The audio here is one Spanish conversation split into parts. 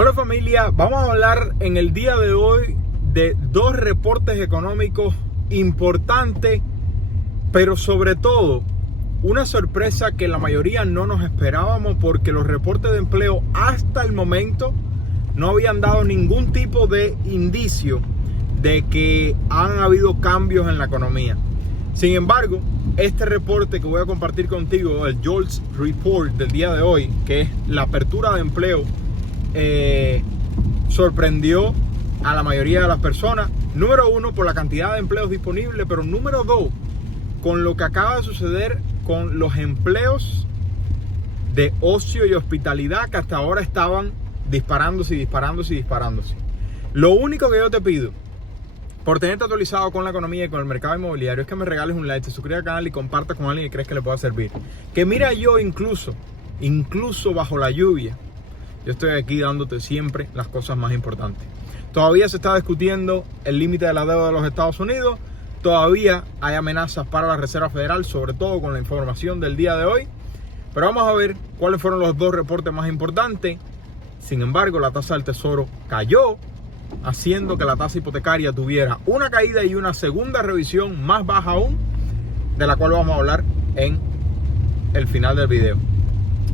Hola familia, vamos a hablar en el día de hoy de dos reportes económicos importantes, pero sobre todo una sorpresa que la mayoría no nos esperábamos, porque los reportes de empleo hasta el momento no habían dado ningún tipo de indicio de que han habido cambios en la economía. Sin embargo, este reporte que voy a compartir contigo, el JOLTS Report del día de hoy, que es la apertura de empleo, sorprendió a la mayoría de las personas. Número uno, por la cantidad de empleos disponibles, pero número dos, con lo que acaba de suceder con los empleos de ocio y hospitalidad, que hasta ahora estaban disparándose. Lo único que yo te pido, por tenerte actualizado con la economía y con el mercado inmobiliario, es que me regales un like, te suscribas al canal y compartas con alguien que crees que le pueda servir. Que mira, yo incluso bajo la lluvia, yo estoy aquí dándote siempre las cosas más importantes. Todavía se está discutiendo el límite de la deuda de los Estados Unidos. Todavía hay amenazas para la Reserva Federal, sobre todo con la información del día de hoy. Pero vamos a ver cuáles fueron los dos reportes más importantes. Sin embargo, la tasa del tesoro cayó, haciendo que la tasa hipotecaria tuviera una caída y una segunda revisión más baja aún, de la cual vamos a hablar en el final del video.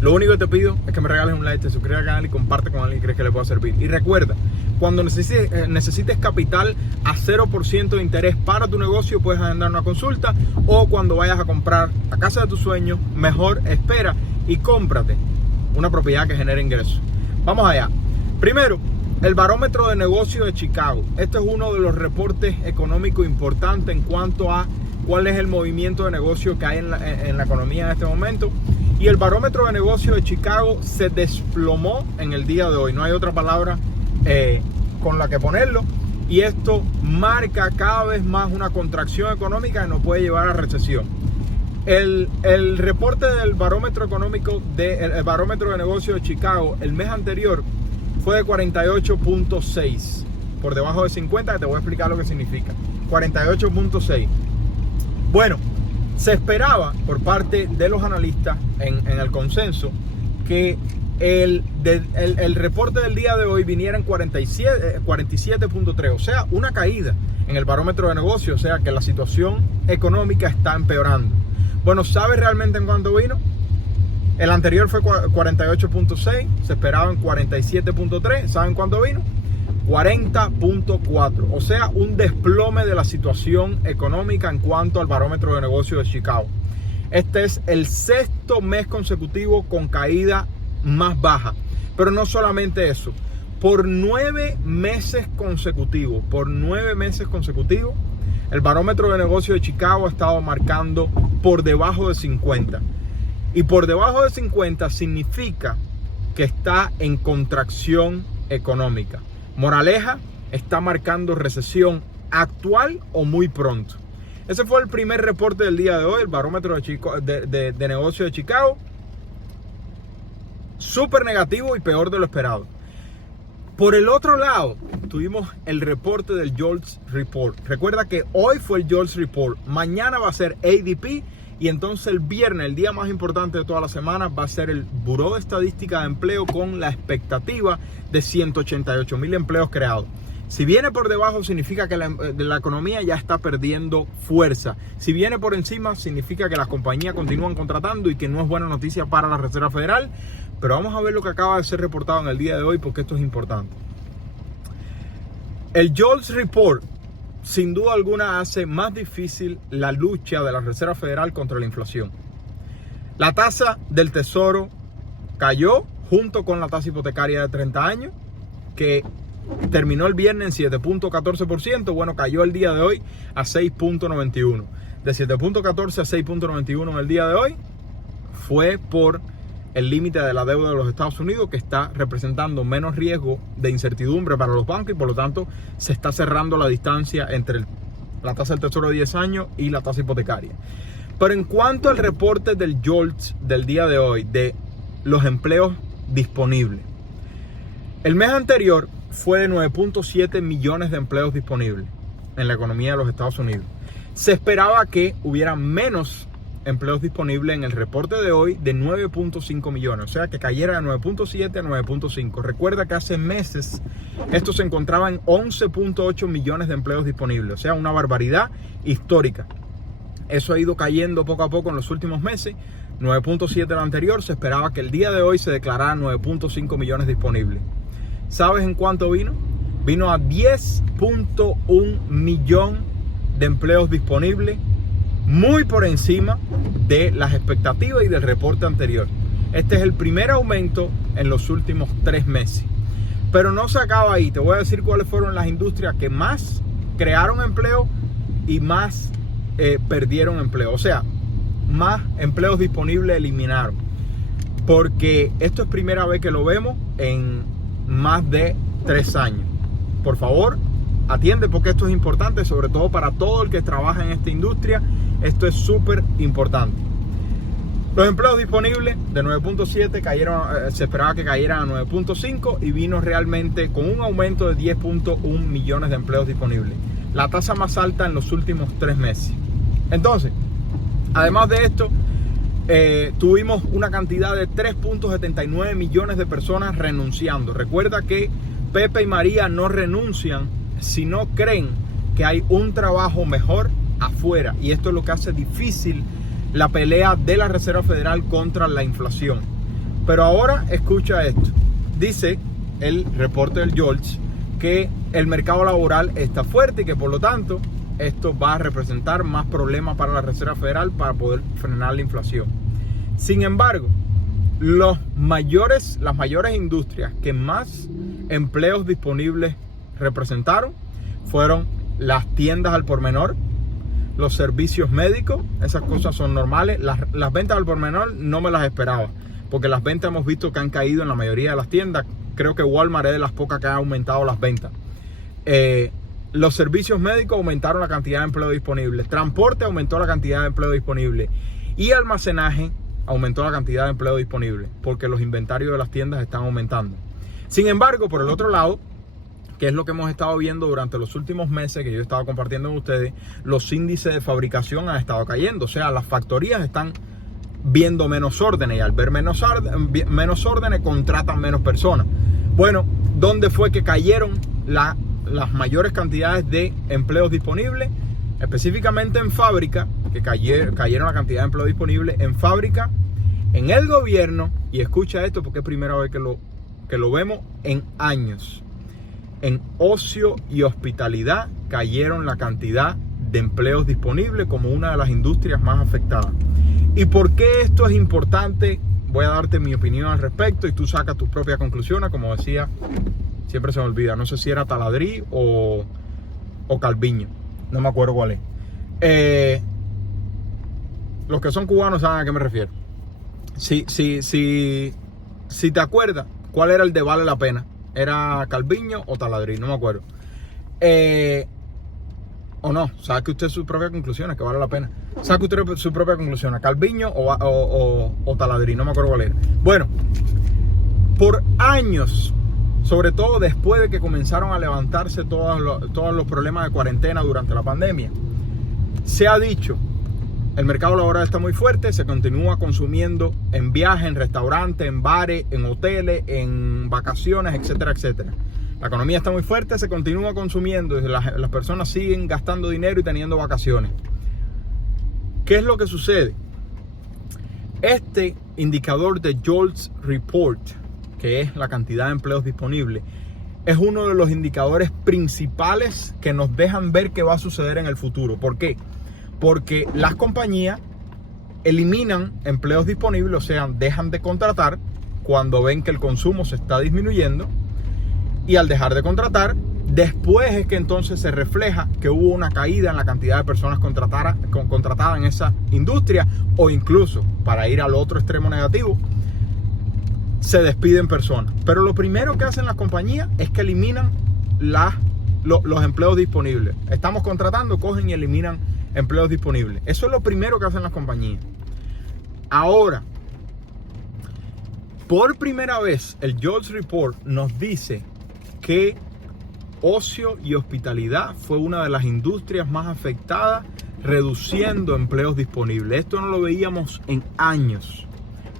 Lo único que te pido es que me regales un like, te suscribas al canal y comparte con alguien que crees que le pueda servir. Y recuerda, cuando necesites capital a 0% de interés para tu negocio, puedes agendar una consulta, o cuando vayas a comprar la casa de tus sueños, mejor espera y cómprate una propiedad que genere ingresos. Vamos allá. Primero, el barómetro de negocios de Chicago. Este es uno de los reportes económicos importantes en cuanto a cuál es el movimiento de negocio que hay en la economía en este momento. Y el barómetro de negocios de Chicago se desplomó en el día de hoy. No hay otra palabra con la que ponerlo. Y esto marca cada vez más una contracción económica que nos puede llevar a recesión. El reporte del barómetro económico, el barómetro de negocios de Chicago, el mes anterior fue de 48.6, por debajo de 50, que te voy a explicar lo que significa. 48.6. Bueno, se esperaba por parte de los analistas en el consenso que el reporte del día de hoy viniera en 47.3, o sea, una caída en el barómetro de negocios, o sea que la situación económica está empeorando. Bueno, ¿sabes realmente en cuánto vino? El anterior fue 48.6, se esperaba en 47.3, ¿saben cuánto vino? 40.4, o sea, un desplome de la situación económica en cuanto al barómetro de negocios de Chicago. Este es el sexto mes consecutivo con caída más baja, pero no solamente eso, por 9 meses consecutivos, el barómetro de negocios de Chicago ha estado marcando por debajo de 50. Y por debajo de 50 significa que está en contracción económica. Moraleja, está marcando recesión actual o muy pronto. Ese fue el primer reporte del día de hoy, el barómetro de negocios de Chicago. Súper negativo y peor de lo esperado. Por el otro lado, tuvimos el reporte del JOLTS Report. Recuerda que hoy fue el JOLTS Report, mañana va a ser ADP, y entonces el viernes, el día más importante de toda la semana, va a ser el Buró de Estadística de Empleo, con la expectativa de 188,000 empleos creados. Si viene por debajo, significa que la economía ya está perdiendo fuerza. Si viene por encima, significa que las compañías continúan contratando y que no es buena noticia para la Reserva Federal. Pero vamos a ver lo que acaba de ser reportado en el día de hoy, porque esto es importante. El JOLTS Report, sin duda alguna, hace más difícil la lucha de la Reserva Federal contra la inflación. La tasa del tesoro cayó junto con la tasa hipotecaria de 30 años, que terminó el viernes en 7.14%. Bueno, cayó el día de hoy a 6.91. De 7.14 a 6.91 en el día de hoy fue por el límite de la deuda de los Estados Unidos, que está representando menos riesgo de incertidumbre para los bancos, y por lo tanto se está cerrando la distancia entre la tasa del tesoro de 10 años y la tasa hipotecaria. Pero en cuanto al reporte del JOLTS del día de hoy, de los empleos disponibles, el mes anterior fue de 9.7 millones de empleos disponibles en la economía de los Estados Unidos. Se esperaba que hubiera menos empleos disponibles en el reporte de hoy de 9.5 millones, o sea que cayera de 9.7 a 9.5. Recuerda que hace meses esto se encontraba en 11.8 millones de empleos disponibles, o sea, una barbaridad histórica. Eso ha ido cayendo poco a poco en los últimos meses. 9.7 el anterior, se esperaba que el día de hoy se declarara 9.5 millones disponibles. ¿Sabes en cuánto vino? Vino a 10.1 millón de empleos disponibles, muy por encima de las expectativas y del reporte anterior. Este es el primer aumento en los últimos 3 meses. Pero no se acaba ahí. Te voy a decir cuáles fueron las industrias que más crearon empleo y más perdieron empleo. O sea, más empleos disponibles eliminaron. Porque esto es primera vez que lo vemos en más de 3 años. Por favor, atiende porque esto es importante, sobre todo para todo el que trabaja en esta industria. Esto es súper importante. Los empleos disponibles de 9.7 cayeron, se esperaba que cayeran a 9.5 y vino realmente con un aumento de 10.1 millones de empleos disponibles. La tasa más alta en los últimos 3 meses. Entonces, además de esto, tuvimos una cantidad de 3.79 millones de personas renunciando. Recuerda que Pepe y María no renuncian si no creen que hay un trabajo mejor afuera. Y esto es lo que hace difícil la pelea de la Reserva Federal contra la inflación. Pero ahora escucha esto. Dice el reporte del George que el mercado laboral está fuerte y que por lo tanto esto va a representar más problemas para la Reserva Federal para poder frenar la inflación. Sin embargo, las mayores industrias que más empleos disponibles representaron fueron las tiendas al por menor, los servicios médicos. Esas cosas son normales. Las ventas al por menor no me las esperaba, porque las ventas hemos visto que han caído en la mayoría de las tiendas. Creo que Walmart es de las pocas que ha aumentado las ventas. Los servicios médicos aumentaron la cantidad de empleo disponible. Transporte aumentó la cantidad de empleo disponible. Y almacenaje aumentó la cantidad de empleo disponible, porque los inventarios de las tiendas están aumentando. Sin embargo, por el otro lado, que es lo que hemos estado viendo durante los últimos meses, que yo he estado compartiendo con ustedes, los índices de fabricación han estado cayendo. O sea, las factorías están viendo menos órdenes y al ver menos órdenes contratan menos personas. Bueno, ¿dónde fue que cayeron las mayores cantidades de empleos disponibles? Específicamente en fábrica, que cayeron la cantidad de empleo disponible en fábrica, en el gobierno, y escucha esto porque es primera vez que lo vemos en años. En ocio y hospitalidad cayeron la cantidad de empleos disponibles como una de las industrias más afectadas. ¿Y por qué esto es importante? Voy a darte mi opinión al respecto y tú sacas tus propias conclusiones. Como decía, siempre se me olvida, no sé si era Taladrí o Calviño, no me acuerdo cuál es. Los que son cubanos saben a qué me refiero. Si te acuerdas, ¿cuál era el de vale la pena? ¿Era Calviño o Taladrí? No me acuerdo. O no, saque usted sus propias conclusiones, que vale la pena. Saque usted sus propias conclusiones, Calviño o Taladrí, no me acuerdo cuál era. Bueno, por años, sobre todo después de que comenzaron a levantarse todos los problemas de cuarentena durante la pandemia, se ha dicho, el mercado laboral está muy fuerte, se continúa consumiendo en viajes, en restaurantes, en bares, en hoteles, en vacaciones, etcétera, etcétera. La economía está muy fuerte, se continúa consumiendo, las personas siguen gastando dinero y teniendo vacaciones. ¿Qué es lo que sucede? Este indicador de Jobs Report, que es la cantidad de empleos disponibles, es uno de los indicadores principales que nos dejan ver qué va a suceder en el futuro. ¿Por qué? Porque las compañías eliminan empleos disponibles, o sea, dejan de contratar cuando ven que el consumo se está disminuyendo, y al dejar de contratar, después es que entonces se refleja que hubo una caída en la cantidad de personas contratadas en esa industria, o incluso, para ir al otro extremo negativo, se despiden personas. Pero lo primero que hacen las compañías es que eliminan los empleos disponibles. Estamos contratando, cogen y eliminan empleos disponibles. Eso es lo primero que hacen las compañías. Ahora, por primera vez, el Jobs Report nos dice que ocio y hospitalidad fue una de las industrias más afectadas reduciendo empleos disponibles. Esto no lo veíamos en años.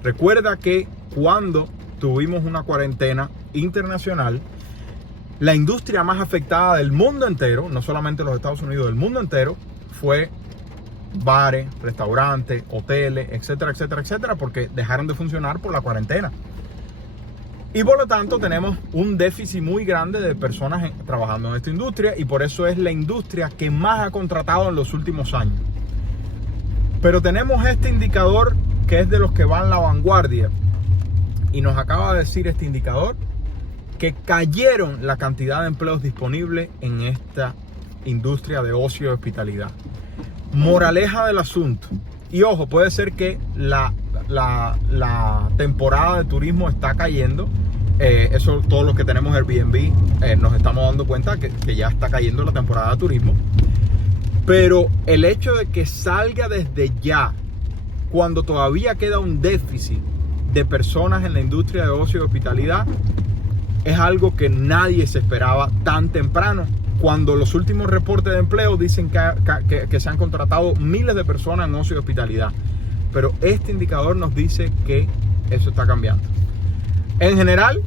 Recuerda que cuando tuvimos una cuarentena internacional, la industria más afectada del mundo entero, no solamente los Estados Unidos, del mundo entero, fue bares, restaurantes, hoteles, etcétera, etcétera, etcétera, porque dejaron de funcionar por la cuarentena. Y por lo tanto tenemos un déficit muy grande de personas trabajando en esta industria, y por eso es la industria que más ha contratado en los últimos años. Pero tenemos este indicador que es de los que va en la vanguardia, y nos acaba de decir este indicador que cayeron la cantidad de empleos disponibles en esta industria de ocio y hospitalidad. Moraleja del asunto, y ojo, puede ser que la temporada de turismo está cayendo. Eso, todos los que tenemos Airbnb nos estamos dando cuenta que ya está cayendo la temporada de turismo. Pero el hecho de que salga desde ya, cuando todavía queda un déficit de personas en la industria de ocio y hospitalidad, es algo que nadie se esperaba tan temprano, cuando los últimos reportes de empleo dicen que se han contratado miles de personas en ocio y hospitalidad. Pero este indicador nos dice que eso está cambiando. En general,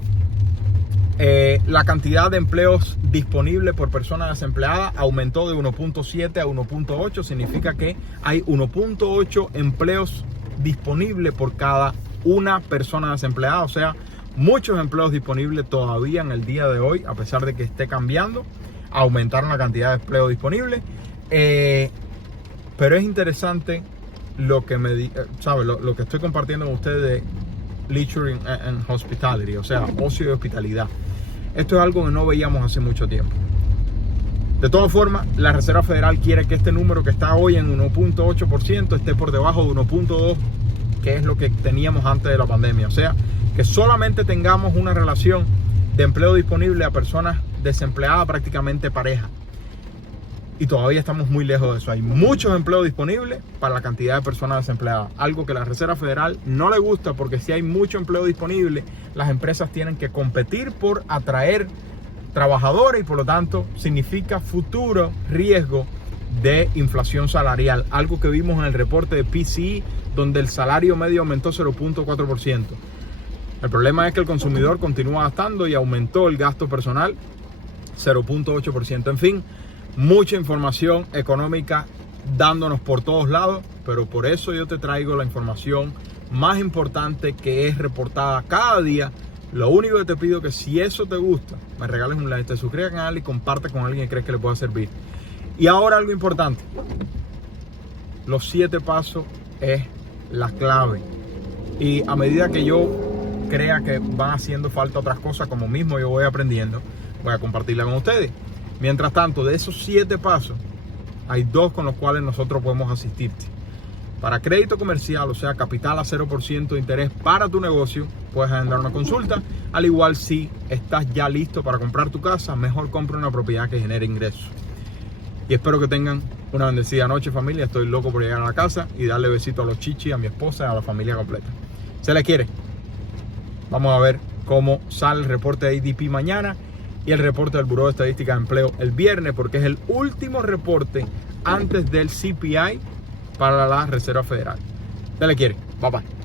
la cantidad de empleos disponibles por persona desempleada aumentó de 1.7 a 1.8. Significa que hay 1.8 empleos disponibles por cada una persona desempleada. O sea, muchos empleos disponibles todavía en el día de hoy, a pesar de que esté cambiando. Aumentaron la cantidad de empleo disponible. Pero es interesante lo que lo que estoy compartiendo con ustedes de leisure and hospitality, o sea, ocio y hospitalidad. Esto es algo que no veíamos hace mucho tiempo. De todas formas, la Reserva Federal quiere que este número, que está hoy en 1.8%, esté por debajo de 1.2%, que es lo que teníamos antes de la pandemia. O sea, que solamente tengamos una relación de empleo disponible a personas desempleadas prácticamente pareja. Y todavía estamos muy lejos de eso. Hay muchos empleos disponibles para la cantidad de personas desempleadas. Algo que la Reserva Federal no le gusta, porque si hay mucho empleo disponible, las empresas tienen que competir por atraer trabajadores, y por lo tanto significa futuro riesgo de inflación salarial. Algo que vimos en el reporte de PCE, donde el salario medio aumentó 0.4%. El problema es que el consumidor continúa gastando y aumentó el gasto personal 0.8%. En fin, mucha información económica dándonos por todos lados, pero por eso yo te traigo la información más importante que es reportada cada día. Lo único que te pido es que, si eso te gusta, me regales un like, te suscribas al canal y comparte con alguien que crees que le pueda servir. Y ahora algo importante: los 7 pasos es la clave, y a medida que yo crea que van haciendo falta otras cosas, como mismo yo voy aprendiendo, voy a compartirla con ustedes. Mientras tanto, de esos 7 pasos, hay 2 con los cuales nosotros podemos asistirte. Para crédito comercial, o sea, capital a 0% de interés para tu negocio, puedes agendar una consulta. Al igual, si estás ya listo para comprar tu casa, mejor compra una propiedad que genere ingresos. Y espero que tengan una bendecida noche, familia. Estoy loco por llegar a la casa y darle besito a los chichis, a mi esposa y a la familia completa. Se les quiere. Vamos a ver cómo sale el reporte de ADP mañana y el reporte del Buró de Estadística de Empleo el viernes, porque es el último reporte antes del CPI para la Reserva Federal. Se le quiere. Bye bye.